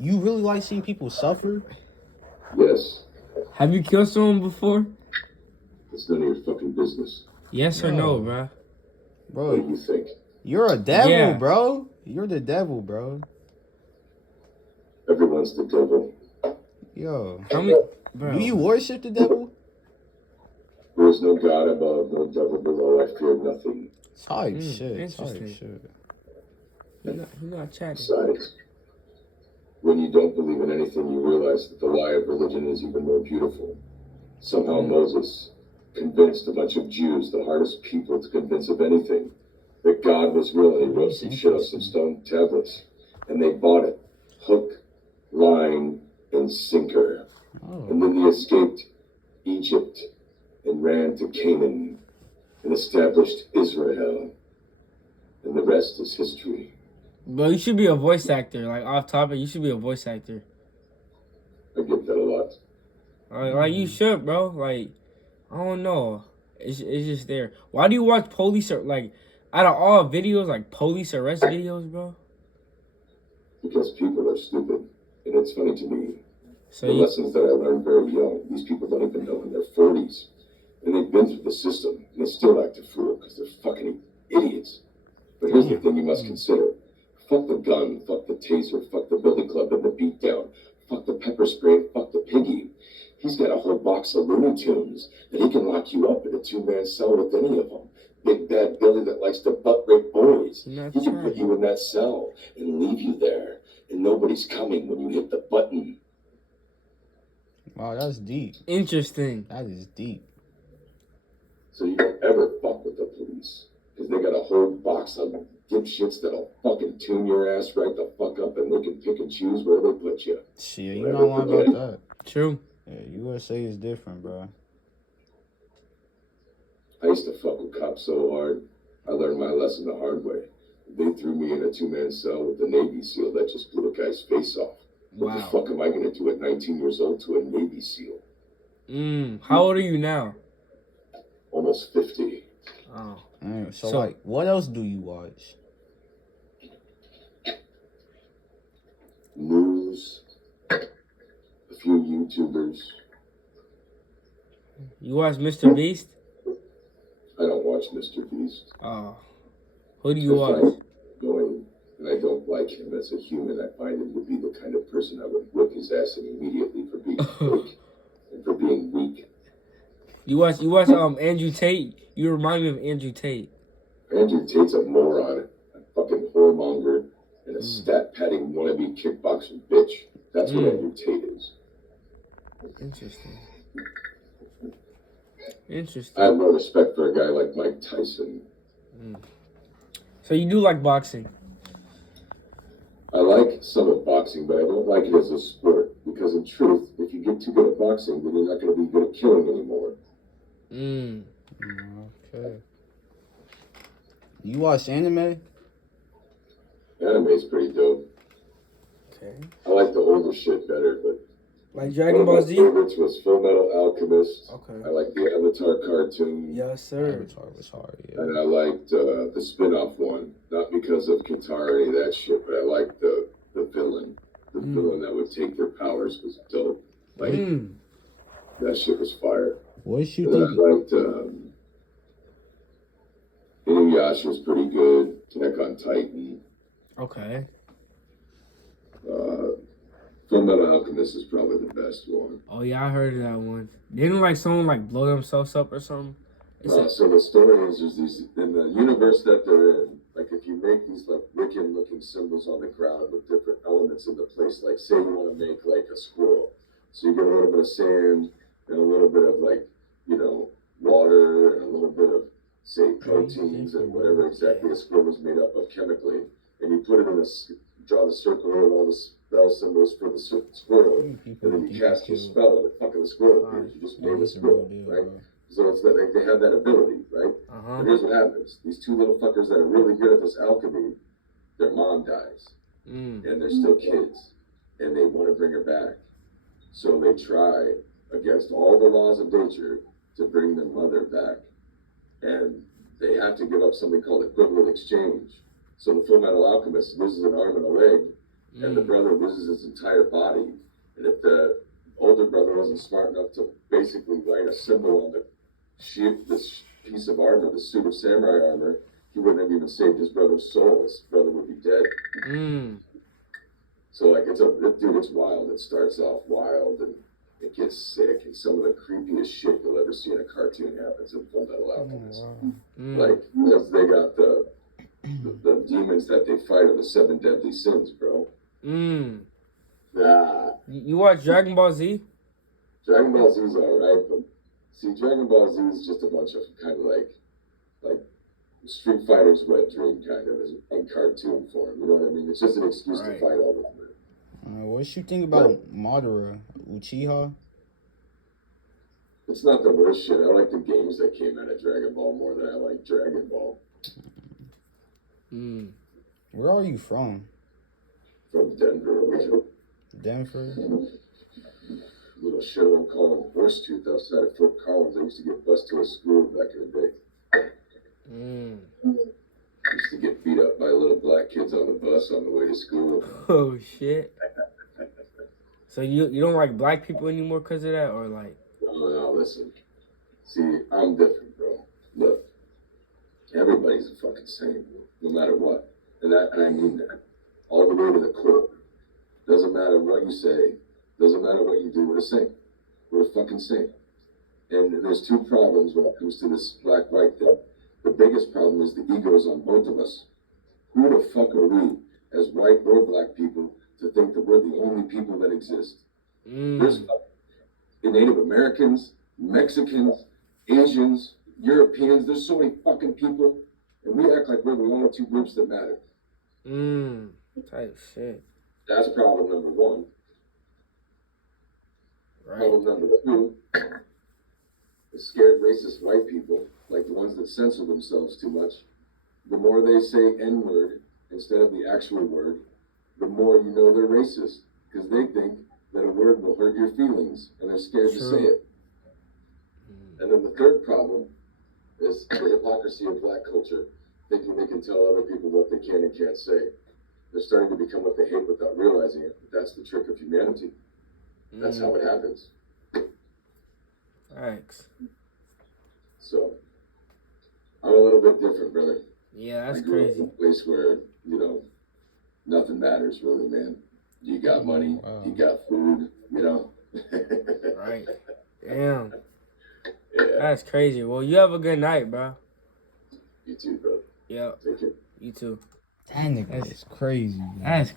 You really like seeing people suffer? Yes. Have you killed someone before? It's none of your fucking business. Yes or no, bro? Bro, What do you think? you're a devil, Yeah. bro. You're the devil, bro. Everyone's the devil. Yo. How many, bro? Do you worship the devil? There is no God above, no devil below. I fear nothing. Type shit. Interesting. Type shit. You're not chatting. Besides, when you don't believe in anything, you realize that the lie of religion is even more beautiful. Somehow Moses convinced a bunch of Jews, the hardest people to convince of anything, that God was real, and he wrote some shit on some stone tablets. And they bought it. Hook, line, and sinker. And then they escaped Egypt and ran to Canaan and established Israel. And the rest is history. But you should be a voice actor. Like, off topic, you should be a voice actor. I get that a lot. Like you should, bro. Like, I don't know. It's just there. Why do you watch police or, like, out of all videos, like, police arrest videos, bro? Because people are stupid. And it's funny to me. So The lessons that I learned very young, these people don't even know in their 40s. And they've been through the system, and they still act a fool because they're fucking idiots. But here's the thing you must consider. Fuck the gun, fuck the taser, fuck the billy club and the beatdown, fuck the pepper spray, fuck the piggy. He's got a whole box of Looney Tunes that he can lock you up in a 2-man cell with any of them. Big bad Billy that likes to butt rape boys. He can put you in that cell and leave you there, and nobody's coming when you hit the button. Wow, that's deep. interesting. That is deep. So you don't ever fuck with the police, because they got a whole box of dipshits that'll fucking tune your ass right the fuck up, and they can pick and choose where they put you. Shit, you not lying about that. True. Yeah, USA is different, bro. I used to fuck with cops so hard, I learned my lesson the hard way. They threw me in a 2-man cell with a Navy SEAL that just blew a guy's face off. What the fuck am I gonna do at 19 years old to a Navy SEAL? How old are you now? Almost 50. Oh. So, like, what else do you watch? News, a few YouTubers. You watch Mr. Beast? I don't watch Mr. Beast. Oh. Who do you watch? Annoying, and I don't like him as a human. I find him to be the kind of person I would whip his ass in immediately for being fake and for being weak. You watch Andrew Tate? You remind me of Andrew Tate. Andrew Tate's a moron, a fucking whoremonger, and a stat-padding wannabe kickboxing bitch. That's what Andrew Tate is. Interesting. I have no respect for a guy like Mike Tyson. So you do like boxing? I like some of boxing, but I don't like it as a sport. Because in truth, if you get too good at boxing, then you're not going to be good at killing anymore. Okay. You watch anime? Anime's pretty dope. Okay. I like the older shit better, but like Dragon Ball Z? One of my favorites was Full Metal Alchemist. Okay. I like the Avatar cartoon. Yes, sir. Avatar was hard, yeah. And I liked the spin-off one. Not because of Katara or any of that shit, but I liked the villain. The villain that would take their powers was dope. Like, that shit was fire. What did you And think? I liked Inuyasha was pretty good. Attack on Titan. Okay. Full Metal Alchemist is probably the best one. Oh yeah, I heard of that one. Didn't like someone like blow themselves up or something? So the story is there's these in the universe that they're in. Like if you make these like Wiccan-looking symbols on the ground with different elements in the place. Like say you want to make like a squirrel, so you get a little bit of sand and a little bit of like water and a little bit of say proteins and whatever exactly a squirrel is made up of chemically, and you put it in draw the circle and all the spell symbols for the squirrel, and then you cast your spell and the fucking squirrel appears. You just made a squirrel, right? So it's that like they have that ability, right? But here's what happens: these two little fuckers that are really good at this alchemy, their mom dies, and they're still kids, and they want to bring her back. So they try against all the laws of nature to bring their mother back, and they have to give up something called equivalent exchange. So the Full Metal Alchemist loses an arm and a leg, and the brother loses his entire body. And if the older brother wasn't smart enough to basically write a symbol on the this piece of armor, the suit of samurai armor, he wouldn't have even saved his brother's soul. His brother would be dead. So like it's wild. It starts off wild and it gets sick, and some of the creepiest shit you'll ever see in a cartoon happens in Full Metal Alchemist. Like, because they got the demons that they fight are the 7 deadly sins, bro. You watch Dragon Ball Z? Dragon Ball Z is alright, but see, Dragon Ball Z is just a bunch of kind of like Street Fighter's wet dream, kind of, in cartoon form. You know what I mean? It's just an excuse to fight all the time. What you think about Madara, Uchiha? It's not the worst shit. I like the games that came out of Dragon Ball more than I like Dragon Ball. Where are you from? From Denver, originally. Denver? Little shithole called Horsetooth outside of Fort Collins. I used to get bused to a school back in the day. Used to get beat up by little black kids on the bus on the way to school. Oh shit! So you don't like black people anymore because of that, or like? No, listen. See, I'm different, bro. Look, everybody's the fucking same, no matter what, and I mean that all the way to the core. Doesn't matter what you say. Doesn't matter what you do. We're the same. We're the fucking same. And there's 2 problems when it comes to this black-white thing. The biggest problem is the egos on both of us. Who the fuck are we, as white or black people, to think that we're the only people that exist? There's Native Americans, Mexicans, Asians, Europeans. There's so many fucking people, and we act like we're the only 2 groups that matter. Type shit. That's problem number 1. Problem number 2 is scared racist white people, like the ones that censor themselves too much. The more they say N-word instead of the actual word, the more you know they're racist, because they think that a word will hurt your feelings, and they're scared to say it. And then the third problem is the hypocrisy of black culture, thinking they can tell other people what they can and can't say. They're starting to become what they hate without realizing it. But that's the trick of humanity. That's how it happens. Thanks. So, I'm a little bit different, brother. Yeah, that's I grew crazy. up in a place where, nothing matters really, man. You got money, you got food, Right. Damn. Yeah. That's crazy. Well, you have a good night, bro. You too, bro. Yep. Take care. You too. That nigga is crazy. That's